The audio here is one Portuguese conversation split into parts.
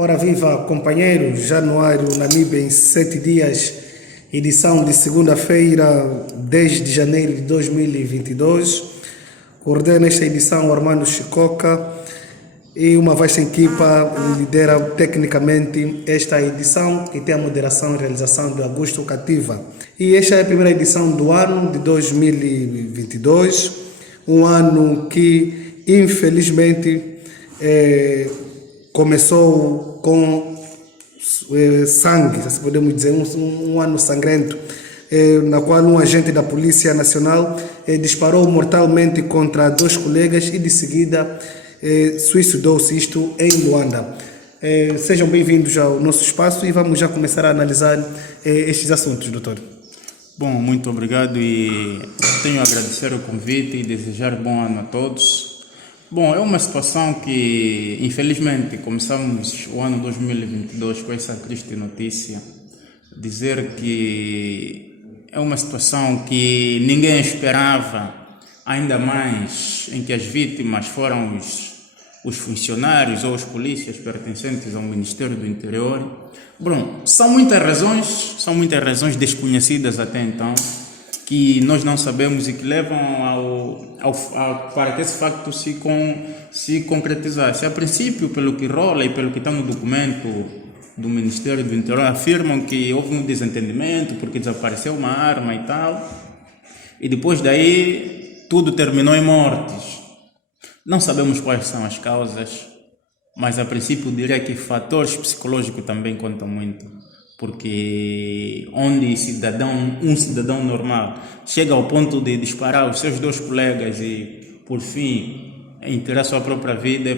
Ora viva, companheiros, Januário Namíbia em 7 dias, edição de segunda-feira, 10 de janeiro de 2022. Coordena esta edição o Armando Chicoca e uma vasta equipa lidera tecnicamente esta edição, que tem a moderação e realização de Augusto Cativa. E esta é a primeira edição do ano de 2022, um ano que infelizmente começou com sangue, se podemos dizer, um ano sangrento, na qual um agente da Polícia Nacional disparou mortalmente contra 2 colegas e de seguida suicidou-se, isto em Luanda. Sejam bem-vindos ao nosso espaço e vamos já começar a analisar estes assuntos, doutor. Bom, muito obrigado e tenho a agradecer o convite e desejar bom ano a todos. Bom, é uma situação que, infelizmente, começamos o ano 2022 com essa triste notícia. Dizer que é uma situação que ninguém esperava, ainda mais em que as vítimas foram os funcionários ou os polícias pertencentes ao Ministério do Interior. Bom, são muitas razões desconhecidas até então, que nós não sabemos e que levam para que esse facto se concretizasse. A princípio, pelo que rola e pelo que está no documento do Ministério do Interior, afirmam que houve um desentendimento porque desapareceu uma arma e tal, e depois daí tudo terminou em mortes. Não sabemos quais são as causas, mas a princípio diria que fatores psicológicos também contam muito. Porque onde um cidadão normal chega ao ponto de disparar os seus 2 colegas e, por fim, tirar sua própria vida,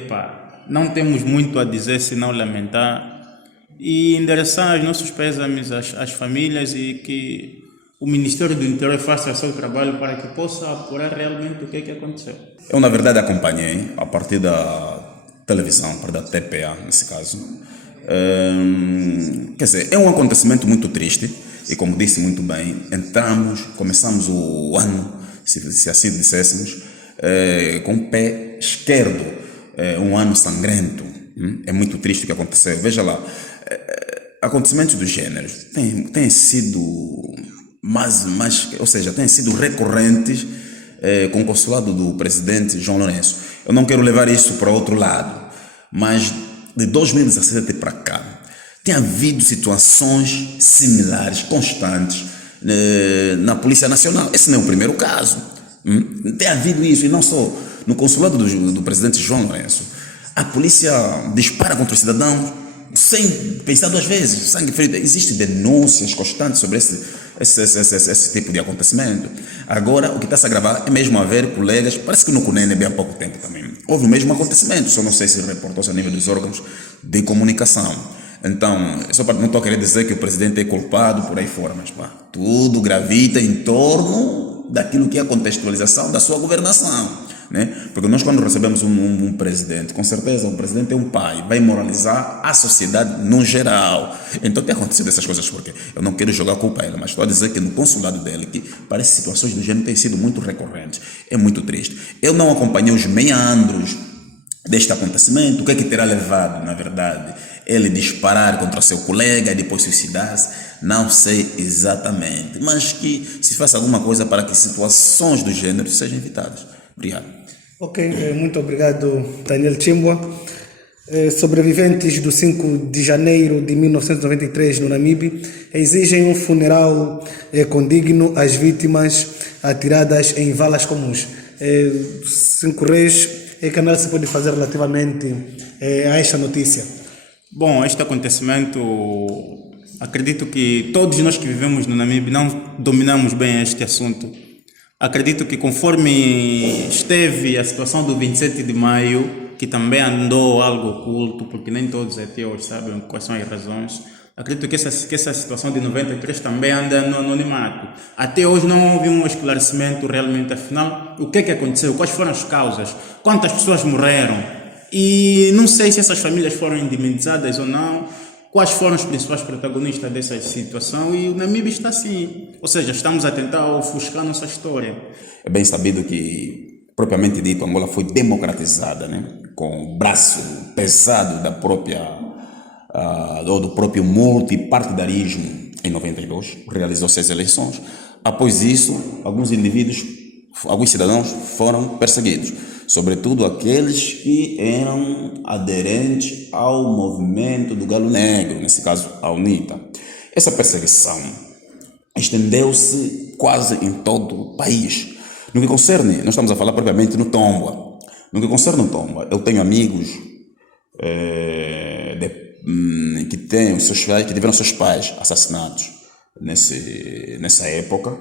não temos muito a dizer senão lamentar e endereçar os nossos pésames às famílias e que o Ministério do Interior faça o seu trabalho para que possa apurar realmente o que aconteceu. Eu, na verdade, acompanhei a partir da televisão, da TPA, nesse caso. Quer dizer, é um acontecimento muito triste e, como disse muito bem, começamos o ano, se assim disséssemos, com o pé esquerdo, um ano sangrento. É muito triste o que aconteceu. Veja lá, acontecimentos do gênero têm sido têm sido recorrentes com o consulado do presidente João Lourenço. Eu não quero levar isso para outro lado, mas de 2017 para cá, tem havido situações similares, constantes, na Polícia Nacional. Esse não é o primeiro caso. Tem havido isso, e não só no consulado do presidente João Lourenço. A polícia dispara contra os cidadãos sem pensar 2 vezes, sangue frio. Existem denúncias constantes sobre esse tipo de acontecimento. Agora, o que está se a agravar é mesmo haver colegas, parece que no CUNEN bem há pouco tempo também, houve o mesmo acontecimento, só não sei se reportou-se a nível dos órgãos de comunicação. Então, não estou a querer dizer que o presidente é culpado por aí fora, mas tudo gravita em torno daquilo que é a contextualização da sua governação. Porque nós, quando recebemos um presidente, com certeza o presidente é um pai, vai moralizar a sociedade no geral. Então tem acontecido essas coisas, porque eu não quero jogar culpa a ele, mas estou a dizer que no consulado dele, que parece que situações do gênero têm sido muito recorrentes. É muito triste. Eu não acompanhei os meandros deste acontecimento, o que é que terá levado, na verdade, ele disparar contra seu colega e depois suicidar-se, não sei exatamente, mas que se faça alguma coisa para que situações do gênero sejam evitadas. Obrigado. Ok, muito obrigado, Daniel Chimbwa. Sobreviventes do 5 de janeiro de 1993 no Namíbia exigem um funeral condigno às vítimas atiradas em valas comuns. 5 Reis, que análise se pode fazer relativamente a esta notícia? Bom, este acontecimento, acredito que todos nós que vivemos no Namíbia não dominamos bem este assunto. Acredito que conforme esteve a situação do 27 de maio, que também andou algo oculto, porque nem todos até hoje sabem quais são as razões, acredito que essa situação de 93 também anda no anonimato. Até hoje não houve um esclarecimento realmente, afinal, o que aconteceu, quais foram as causas, quantas pessoas morreram, e não sei se essas famílias foram indemnizadas ou não, quais foram os principais protagonistas dessa situação, e o Namíbia está assim. Ou seja, estamos a tentar ofuscar nossa história. É bem sabido que, propriamente dito, Angola foi democratizada, com o braço pesado da própria do próprio multipartidarismo em 92, realizou-se as eleições. Após isso, alguns indivíduos, alguns cidadãos foram perseguidos, sobretudo aqueles que eram aderentes ao movimento do Galo Negro, nesse caso a UNITA. Essa perseguição estendeu-se quase em todo o país. No que concerne, nós estamos a falar propriamente no Tomboa. No que concerne o Tomboa, eu tenho amigos que tiveram seus pais assassinados nessa época.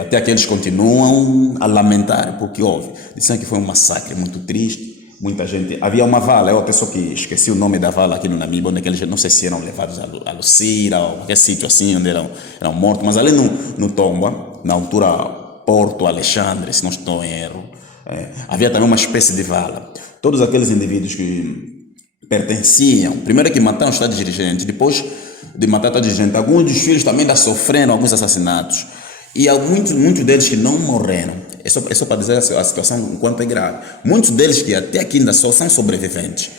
Até aqueles continuam a lamentar porque houve. Disseram que foi um massacre muito triste. Muita gente. Havia uma vala, eu até só que esqueci o nome da vala aqui no Namíbia, onde aqueles, não sei se eram levados a Lucira ou qualquer sítio assim, onde eram mortos, mas ali no Tomba, na altura Porto Alexandre, se não estou em erro, havia também uma espécie de vala. Todos aqueles indivíduos que pertenciam, primeiro que mataram os estados dirigentes, depois de matar os dirigentes, alguns dos filhos também ainda sofreram alguns assassinatos. E há muitos deles que não morreram. É só para dizer a situação enquanto é grave. Muitos deles que até aqui ainda só são sobreviventes,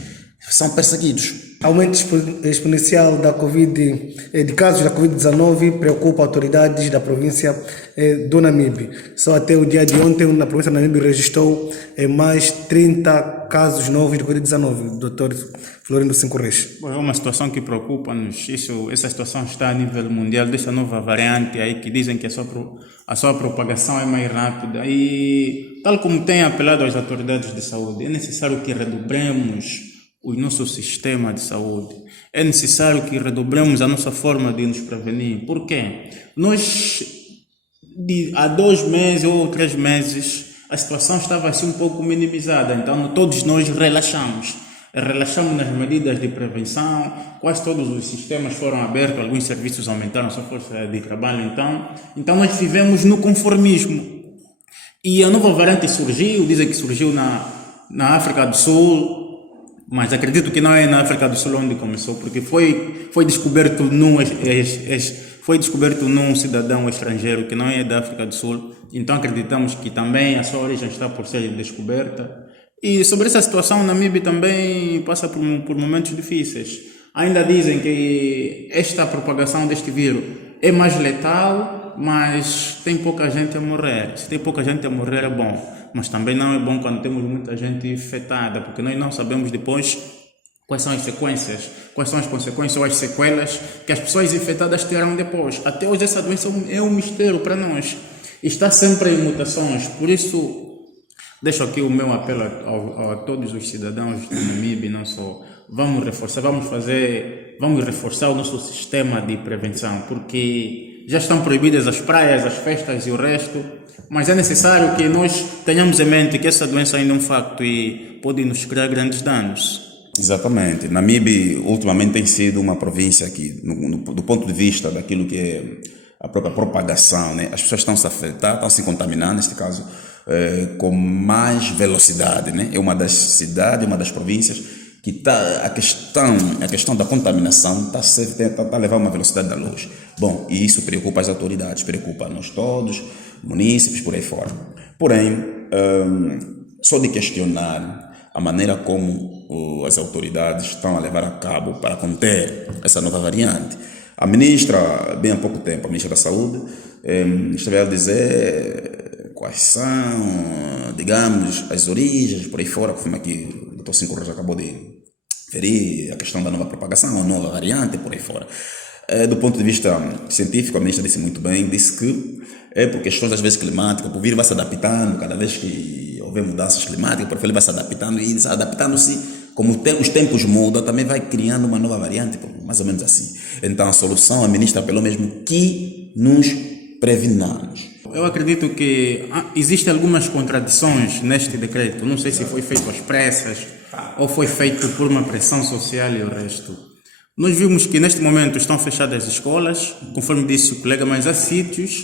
são perseguidos. Aumento exponencial de casos da Covid-19 preocupa autoridades da província do Namibe. Só até o dia de ontem, na província do Namibe registrou mais 30 casos novos de Covid-19, doutor Florindo Cinco Reis. Bom, é uma situação que preocupa-nos. Essa situação está a nível mundial, dessa nova variante aí que dizem que a sua propagação é mais rápida. E, tal como tem apelado às autoridades de saúde, é necessário que redobremos o nosso sistema de saúde. É necessário que redobremos a nossa forma de nos prevenir. Por quê? Nós, há 2 meses ou 3 meses, a situação estava assim um pouco minimizada. Então, todos nós relaxamos nas medidas de prevenção, quase todos os sistemas foram abertos, alguns serviços aumentaram a sua força de trabalho. Então nós vivemos no conformismo. E a nova variante surgiu, dizem que surgiu na África do Sul, mas acredito que não é na África do Sul onde começou, porque foi descoberto num cidadão estrangeiro que não é da África do Sul. Então acreditamos que também a sua origem está por ser descoberta. E sobre essa situação, o Namibe também passa por momentos difíceis. Ainda dizem que esta propagação deste vírus é mais letal, mas tem pouca gente a morrer. Se tem pouca gente a morrer é bom, mas também não é bom quando temos muita gente infectada, porque nós não sabemos depois quais são as sequências, quais são as consequências ou as sequelas que as pessoas infectadas terão depois. Até hoje essa doença é um mistério para nós. Está sempre em mutações, por isso deixo aqui o meu apelo a todos os cidadãos do Namibe, não só. Vamos reforçar o nosso sistema de prevenção, porque já estão proibidas as praias, as festas e o resto, mas é necessário que nós tenhamos em mente que essa doença ainda é um facto e pode nos criar grandes danos. Exatamente. Namibe ultimamente tem sido uma província que, do ponto de vista daquilo que é a própria propagação, né? As pessoas estão se afetando, estão se contaminando, neste caso, com mais velocidade, né? É uma das cidades, uma das províncias que está a questão da contaminação está a levar uma velocidade da luz. Bom, e isso preocupa as autoridades, preocupa nós todos, munícipes, por aí fora. Porém, só de questionar a maneira como as autoridades estão a levar a cabo para conter essa nova variante. A ministra, bem há pouco tempo, a ministra da Saúde, esteve a dizer quais são, digamos, as origens, por aí fora, como é que o Dr. Cinco Reis acabou de referir, a questão da nova propagação, a nova variante, por aí fora. Do ponto de vista científico, a ministra disse muito bem, disse que é por questões, às vezes, climáticas, o vírus vai se adaptando, cada vez que houver mudanças climáticas, porque ele vai se adaptando, e adaptando-se, como os tempos mudam, também vai criando uma nova variante, mais ou menos assim. Então, a solução, a ministra, pelo mesmo que nos prevenamos. Eu acredito que existem algumas contradições neste decreto. Não sei se foi feito às pressas ou foi feito por uma pressão social e o resto. Nós vimos que neste momento estão fechadas as escolas, conforme disse o colega, mas há sítios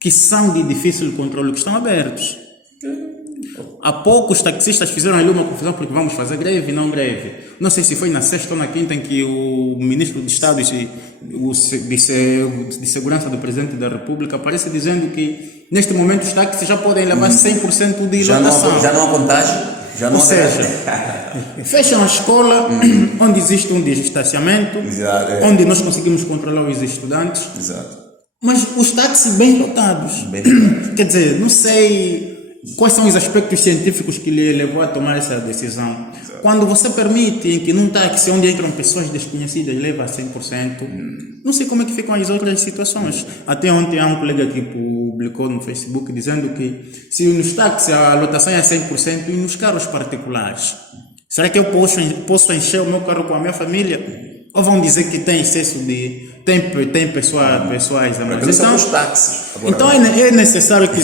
que são de difícil controle, que estão abertos. Há pouco os taxistas fizeram ali uma confusão porque vamos fazer greve, não greve. Não sei se foi na sexta ou na quinta em que o ministro de Estado de Segurança do Presidente da República aparece dizendo que neste momento os táxis já podem levar 100% de lotação. Já não há contagem? Já não Ou seja, fecham a escola onde existe um distanciamento, Exato, é. onde nós conseguimos controlar os estudantes, Exato. mas os táxis bem lotados. Bem lotados. Quer dizer, não sei quais são os aspectos científicos que lhe levou a tomar essa decisão. Quando você permite que num táxi onde entram pessoas desconhecidas leva a 100%, não sei como é que ficam as outras situações. Até ontem há um colega que publicou no Facebook dizendo que se nos táxis a lotação é 100% e nos carros particulares, será que eu posso encher o meu carro com a minha família? Ou vão dizer que tem excesso de... Tem pessoas a mais. Então, os táxis. Agora, Então é necessário que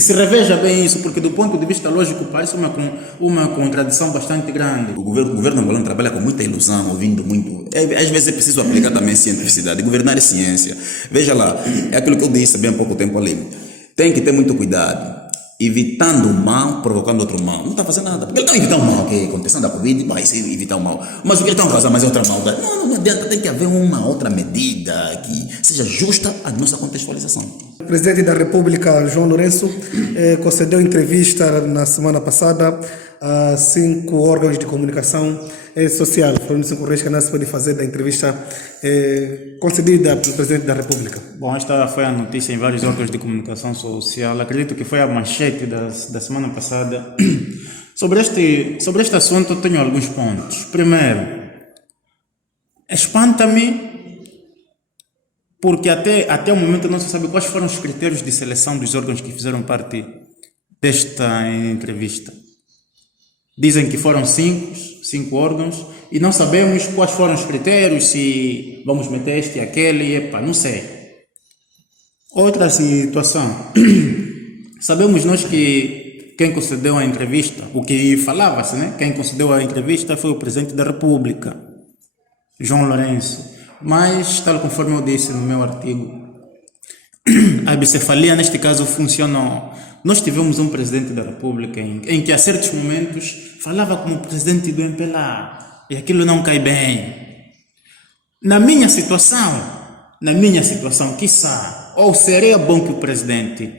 se reveja bem isso, porque do ponto de vista lógico parece uma contradição bastante grande. o governo angolano trabalha com muita ilusão, ouvindo muito. Às vezes é preciso aplicar também cientificidade. Governar é ciência. Veja lá, é aquilo que eu disse bem há pouco tempo ali. Tem que ter muito cuidado. Evitando o mal, provocando outro mal. Não está fazendo nada. Porque ele está evitando o mal, que acontecendo da Covid, vai evitar o mal. Mas o que ele está fazendo, mas é outra maldade. Não adianta, tem que haver uma outra medida que seja justa à nossa contextualização. O presidente da República, João Lourenço, concedeu entrevista na semana passada a 5 órgãos de comunicação social. Foram 5 reis que não se pode fazer da entrevista concedida pelo presidente da República. Bom, esta foi a notícia em vários órgãos de comunicação social. Acredito que foi a manchete da semana passada. Sobre este assunto, eu tenho alguns pontos. Primeiro, espanta-me porque até o momento não se sabe quais foram os critérios de seleção dos órgãos que fizeram parte desta entrevista. Dizem que foram 5 órgãos e não sabemos quais foram os critérios, se vamos meter este e aquele, não sei. Outra situação, sabemos nós que quem concedeu a entrevista, o que falava-se, né? Quem concedeu a entrevista foi o presidente da República, João Lourenço. Mas, tal conforme eu disse no meu artigo, a bicefalia neste caso funcionou. Nós tivemos um presidente da República em que a certos momentos falava como presidente do MPLA e aquilo não cai bem. Na minha situação, quiçá, ou seria bom que o presidente,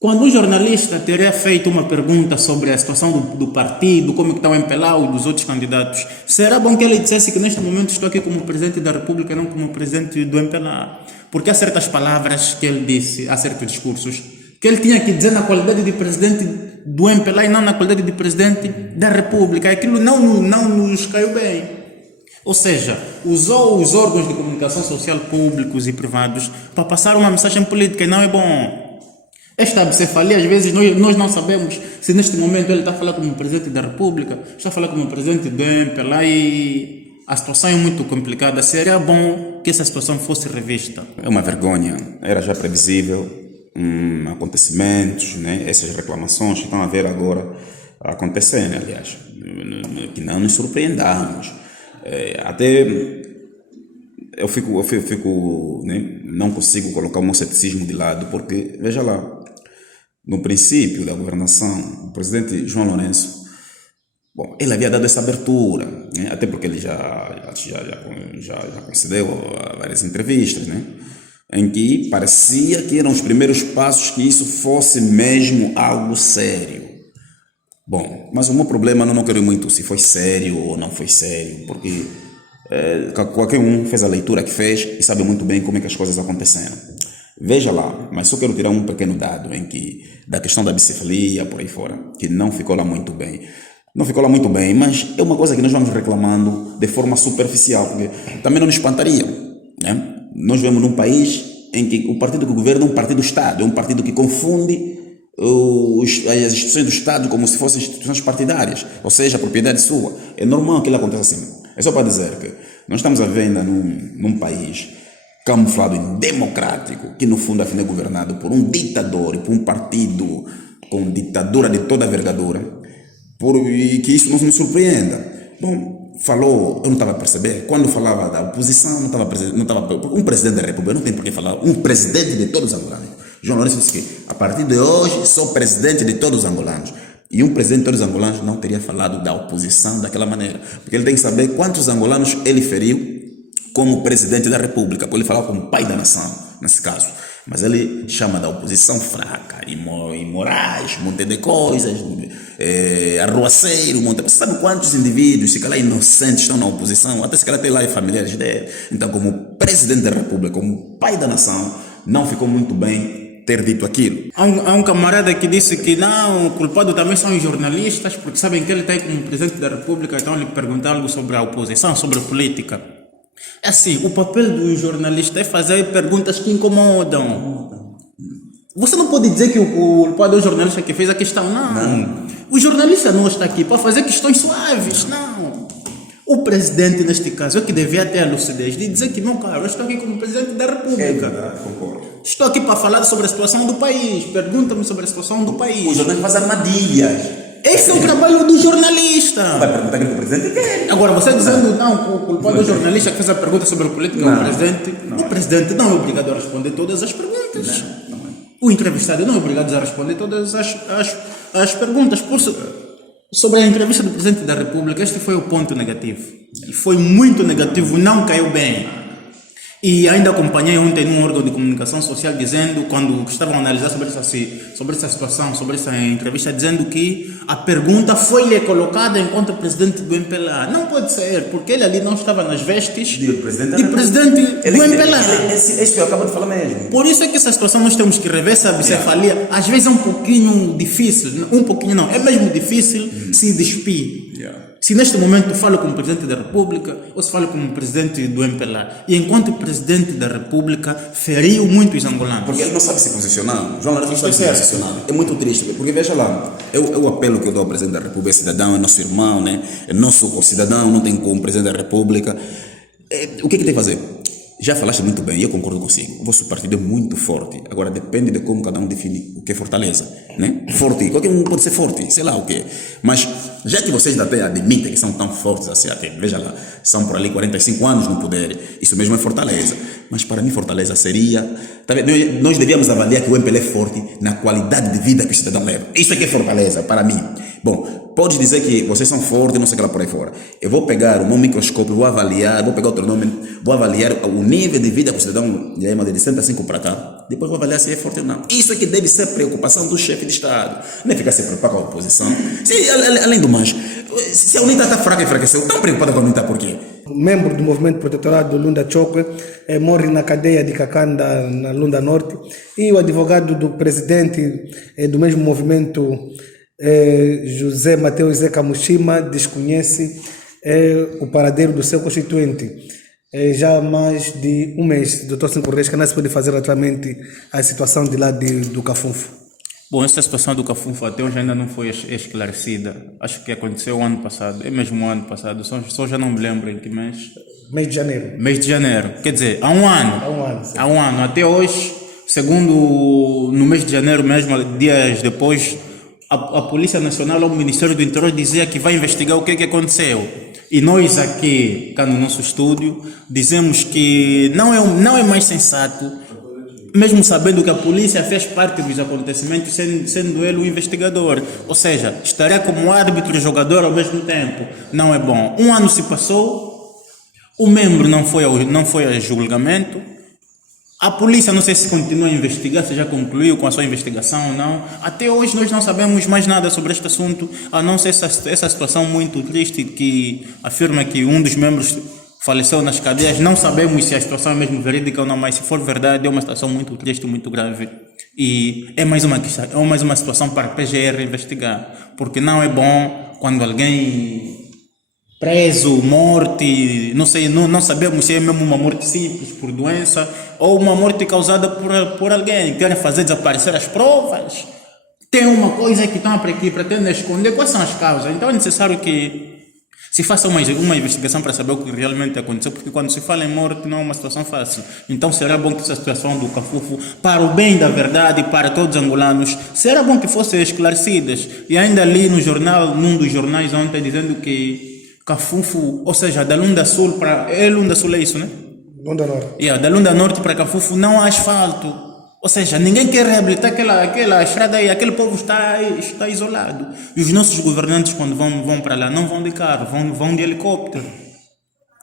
quando um jornalista teria feito uma pergunta sobre a situação do partido, como está o MPLA ou dos outros candidatos, será bom que ele dissesse que neste momento estou aqui como presidente da República e não como presidente do MPLA. Porque há certas palavras que ele disse, há certos discursos, que ele tinha que dizer na qualidade de presidente do MPLA e não na qualidade de presidente da República. Aquilo não nos caiu bem. Ou seja, usou os órgãos de comunicação social públicos e privados para passar uma mensagem política e não é bom. Esta bicefalia, às vezes, nós não sabemos se neste momento ele está a falar como presidente da República, está a falar como presidente do MPLA e a situação é muito complicada. Seria bom que essa situação fosse revista. É uma vergonha, era já previsível. Acontecimentos, né? Essas reclamações que estão a ver agora acontecendo, aliás, que não nos surpreendamos. Até eu fico né? Não consigo colocar o meu ceticismo de lado, porque, veja lá, no princípio da governação, o presidente João Lourenço, bom, ele havia dado essa abertura, né? Até porque ele já concedeu várias entrevistas, né? Em que parecia que eram os primeiros passos que isso fosse mesmo algo sério. Bom, mas o meu problema, não quero ir muito se foi sério ou não foi sério, porque qualquer um fez a leitura que fez e sabe muito bem como é que as coisas aconteceram. Veja lá, mas só quero tirar um pequeno dado em que, da questão da bicefalia, por aí fora, que não ficou lá muito bem. Não ficou lá muito bem, mas é uma coisa que nós vamos reclamando de forma superficial, porque também não nos espantaria, né? Nós vivemos num país em que o partido que governa é um partido do Estado, é um partido que confunde as instituições do Estado como se fossem instituições partidárias, ou seja, a propriedade sua. É normal que ele aconteça assim. É só para dizer que nós estamos a ver ainda num país camuflado em democrático, que no fundo é governado por um ditador e por um partido com ditadura de toda a vergadura, e que isso não nos surpreenda. Bom, falou, eu não estava a perceber, quando falava da oposição, não estava um presidente da República, não tem por que falar, um presidente de todos os angolanos. João Lourenço disse que, a partir de hoje, sou presidente de todos os angolanos. E um presidente de todos os angolanos não teria falado da oposição daquela maneira, porque ele tem que saber quantos angolanos ele feriu como presidente da República, porque ele falava como pai da nação, nesse caso. Mas ele chama da oposição fraca, imorais, um monte de coisas, arruaceiro, um monte de... Você sabe quantos indivíduos, se calhar inocentes, estão na oposição, até se calhar tem lá familiares dele. Então, como presidente da República, como pai da nação, não ficou muito bem ter dito aquilo. Há um camarada que disse que não, o culpado também são os jornalistas, porque sabem que ele está aí como presidente da República, então lhe perguntar algo sobre a oposição, sobre a política. É assim, o papel do jornalista é fazer perguntas que incomodam. Você não pode dizer que o culpado é o jornalista que fez a questão, não. O jornalista não está aqui para fazer questões suaves, não. O presidente, neste caso, é que devia ter a lucidez de dizer que não, cara, eu estou aqui como presidente da República. É verdade, concordo. Estou aqui para falar sobre a situação do país. Pergunta-me sobre a situação do país. O jornalista faz armadilhas. Esse é o trabalho do jornalista. Vai perguntar aquilo que o presidente quer. Agora, você dizendo não, que o culpado é o jornalista que fez a pergunta sobre a política ao presidente. O presidente não é obrigado a responder todas as perguntas. Não é. O entrevistado não é obrigado a responder todas as perguntas. Por isso, sobre a entrevista do presidente da República, este foi o ponto negativo. E foi muito negativo, não caiu bem. E ainda acompanhei ontem num órgão de comunicação social dizendo, quando estavam a analisar sobre essa situação, sobre essa entrevista, dizendo que a pergunta foi-lhe colocada enquanto presidente do MPLA. Não pode ser, porque ele ali não estava nas vestes de presidente do MPLA. Esse que eu acabo de falar mesmo. Por isso é que essa situação nós temos que rever essa bicefalia. Às vezes é um pouquinho difícil, é mesmo difícil se despir. Se neste momento falo como presidente da República ou se falo como presidente do MPLA, e enquanto presidente da República feriu muitos angolanos. Porque ele não sabe se posicionar. João Lourenço não sabe se posicionar. É muito triste, porque veja lá, o apelo que eu dou ao presidente da República, é cidadão, é nosso irmão, né? É nosso cidadão, não tem como presidente da República. O que tem que fazer? Já falaste muito bem, e eu concordo consigo. O vosso partido é muito forte. Agora depende de como cada um define o que é fortaleza, né? Forte, qualquer um pode ser forte, sei lá o quê. Mas já que vocês até admitem que são tão fortes assim, até, veja lá, são por ali 45 anos no poder, isso mesmo é fortaleza. Mas para mim fortaleza seria... Tá vendo? Nós devíamos avaliar que o MPLA é forte na qualidade de vida que o cidadão leva. Isso é que é fortaleza, para mim. Bom, pode dizer que vocês são fortes, não sei o que lá por aí fora. Eu vou pegar o meu microscópio, vou avaliar, vou pegar outro nome, vou avaliar o nível de vida que o cidadão leva de 65 para cá. Depois vou avaliar se é forte ou não. Isso é que deve ser preocupação do chefe de Estado. Não é ficar se preocupar com a oposição. Além do mais, se a UNITA está fraca e enfraqueceu, tão preocupada com a UNITA por quê? Membro do movimento protetorado Lunda Chokwe morre na cadeia de Cacanda, na Lunda Norte, e o advogado do presidente do mesmo movimento, José Mateus Zeca Mushima, desconhece o paradeiro do seu constituinte. Já há mais de um mês, Dr. Cinco Reis, que não se pode fazer relativamente a situação de lá do Cafunfo. Bom, essa situação do Cafunfo até hoje ainda não foi esclarecida. Acho que aconteceu o ano passado, é mesmo o ano passado, só já não me lembro em que mês. Mês de janeiro. Mês de janeiro, quer dizer, há um ano. Há um ano, sim. Há um ano, até hoje, segundo no mês de janeiro mesmo, dias depois, a Polícia Nacional ou o Ministério do Interior dizia que vai investigar o que aconteceu. E nós aqui, cá no nosso estúdio, dizemos que não é mais sensato, mesmo sabendo que a polícia fez parte dos acontecimentos, sendo ele o investigador. Ou seja, estaria como árbitro e jogador ao mesmo tempo. Não é bom. Um ano se passou, o membro não foi a julgamento, a polícia não sei se continua a investigar, se já concluiu com a sua investigação ou não. Até hoje nós não sabemos mais nada sobre este assunto, a não ser essa situação muito triste que afirma que um dos membros faleceu nas cadeias. Não sabemos se a situação é mesmo verídica ou não, mas se for verdade é uma situação muito triste, muito grave. E é mais uma situação para a PGR investigar, porque não é bom quando alguém preso, morte, não sei, não sabemos se é mesmo uma morte simples por doença ou uma morte causada por alguém. Querem fazer desaparecer as provas. Tem uma coisa que estão aqui pretendem esconder. Quais são as causas? Então é necessário que se faça uma investigação para saber o que realmente aconteceu, porque quando se fala em morte não é uma situação fácil. Então será bom que essa situação do Cafunfo, para o bem da verdade, para todos os angolanos, será bom que fossem esclarecidas. E ainda ali no jornal, num dos jornais ontem, dizendo que Cafunfo, ou seja, da Lunda Sul para... Lunda Sul é isso, né? Lunda Norte. Da Lunda Norte para Cafunfo não há asfalto. Ou seja, ninguém quer reabilitar aquela estrada aí, aquele povo está isolado. E os nossos governantes, quando vão para lá, não vão de carro, vão de helicóptero.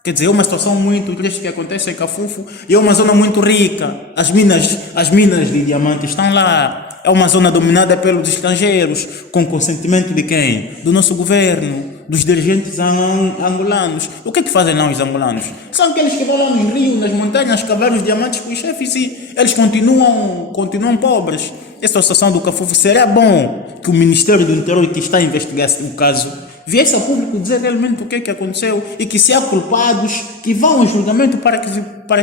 Quer dizer, é uma situação muito triste que acontece em Cafufo e é uma zona muito rica. As minas de diamantes estão lá. É uma zona dominada pelos estrangeiros, com consentimento de quem? Do nosso governo, dos dirigentes angolanos. O que é que fazem lá os angolanos? São aqueles que vão lá no rio, nas montanhas, cavar os diamantes com os chefes e eles continuam pobres. Essa situação do Cafufo, seria bom que o Ministério do Interior, que está a investigar o caso, viesse a público dizer realmente o que é que aconteceu e que se há culpados que vão ao julgamento para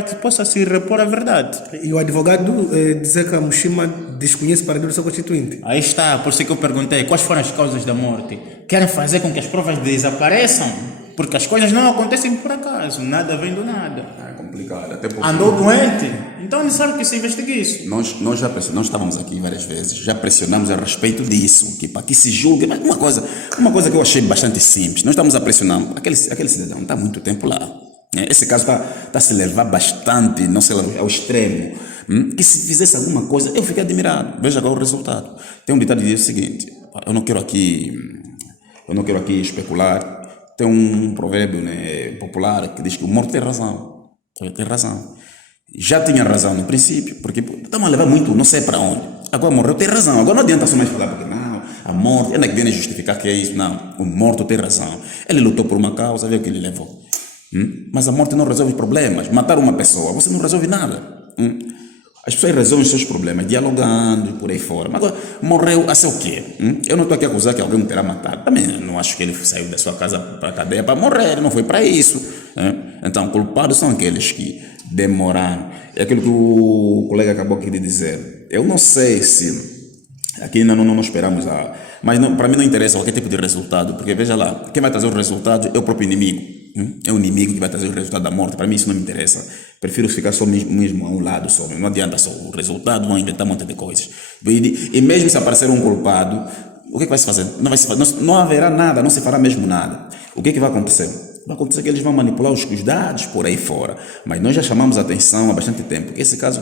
que possa se repor a verdade. E o advogado dizer que a Mushima desconhece para do seu constituinte. Aí está, por isso que eu perguntei quais foram as causas da morte. Querem fazer com que as provas desapareçam? Porque as coisas não acontecem por acaso, nada vem do nada. É complicado, até porque... Andou doente? Então é necessário que se investigue isso. Nós estávamos aqui várias vezes, já pressionamos a respeito disso, que para que se julgue, mas uma coisa que eu achei bastante simples, nós estamos a pressionar, aquele cidadão está há muito tempo lá, esse caso está a se levar bastante, não sei lá, ao extremo, que se fizesse alguma coisa, eu fiquei admirado, veja qual é o resultado. Tem um ditado que diz o seguinte, eu não quero aqui especular, tem um provérbio, né, popular que diz que o morto tem razão, já tinha razão no princípio, porque estamos a levar muito, não sei para onde. Agora morreu, tem razão. Agora não adianta só mais falar, porque não, a morte, ainda que viene justificar que é isso. Não, o morto tem razão. Ele lutou por uma causa, viu o que ele levou. Mas a morte não resolve problemas. Matar uma pessoa, você não resolve nada. As pessoas resolvem os seus problemas, dialogando e por aí fora. Mas agora, morreu a ser o quê? Eu não estou aqui a acusar que alguém o terá matado. Também não acho que ele saiu da sua casa para a cadeia para morrer, ele não foi para isso. Então, culpados são aqueles que demoraram. É aquilo que o colega acabou aqui de dizer. Eu não sei se... Aqui ainda não esperamos mas para mim não interessa qualquer tipo de resultado, porque veja lá, quem vai trazer o resultado é o próprio inimigo. É o inimigo que vai trazer o resultado da morte. Para mim isso não me interessa. Prefiro ficar só mesmo a um lado só. Não adianta só o resultado, vão inventar um monte de coisas. E mesmo se aparecer um culpado, o que vai se fazer? Não haverá nada, não se fará mesmo nada. O que vai acontecer? Vai acontecer que eles vão manipular os dados por aí fora. Mas nós já chamamos a atenção há bastante tempo que esse caso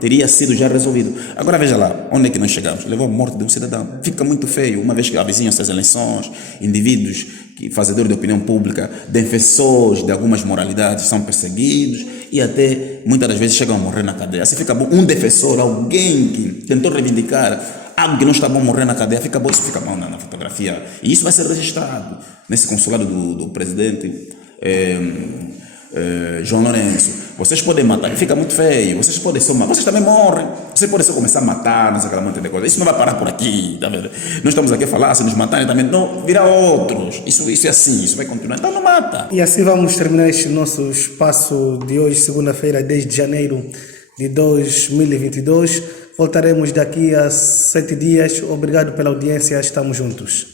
teria sido já resolvido. Agora veja lá, onde é que nós chegamos? Levou a morte de um cidadão. Fica muito feio, uma vez que avizinham-se as eleições, indivíduos, fazedores de opinião pública, defensores de algumas moralidades são perseguidos e até muitas das vezes chegam a morrer na cadeia. Assim fica bom, um defensor, alguém que tentou reivindicar algo que não está bom morrer na cadeia, fica bom, isso fica bom na fotografia. E isso vai ser registrado nesse consulado do presidente João Lourenço. Vocês podem matar, fica muito feio, vocês podem só matar, vocês também morrem, vocês podem só começar a matar, não sei aquela monte de coisa. Isso não vai parar por aqui, tá vendo? Nós estamos aqui a falar, se nos matarem também, não, virá outros. Isso é assim, isso vai continuar, então não mata. E assim vamos terminar este nosso espaço de hoje, segunda-feira, 10 de janeiro de 2022. Voltaremos daqui a 7 dias. Obrigado pela audiência. Estamos juntos.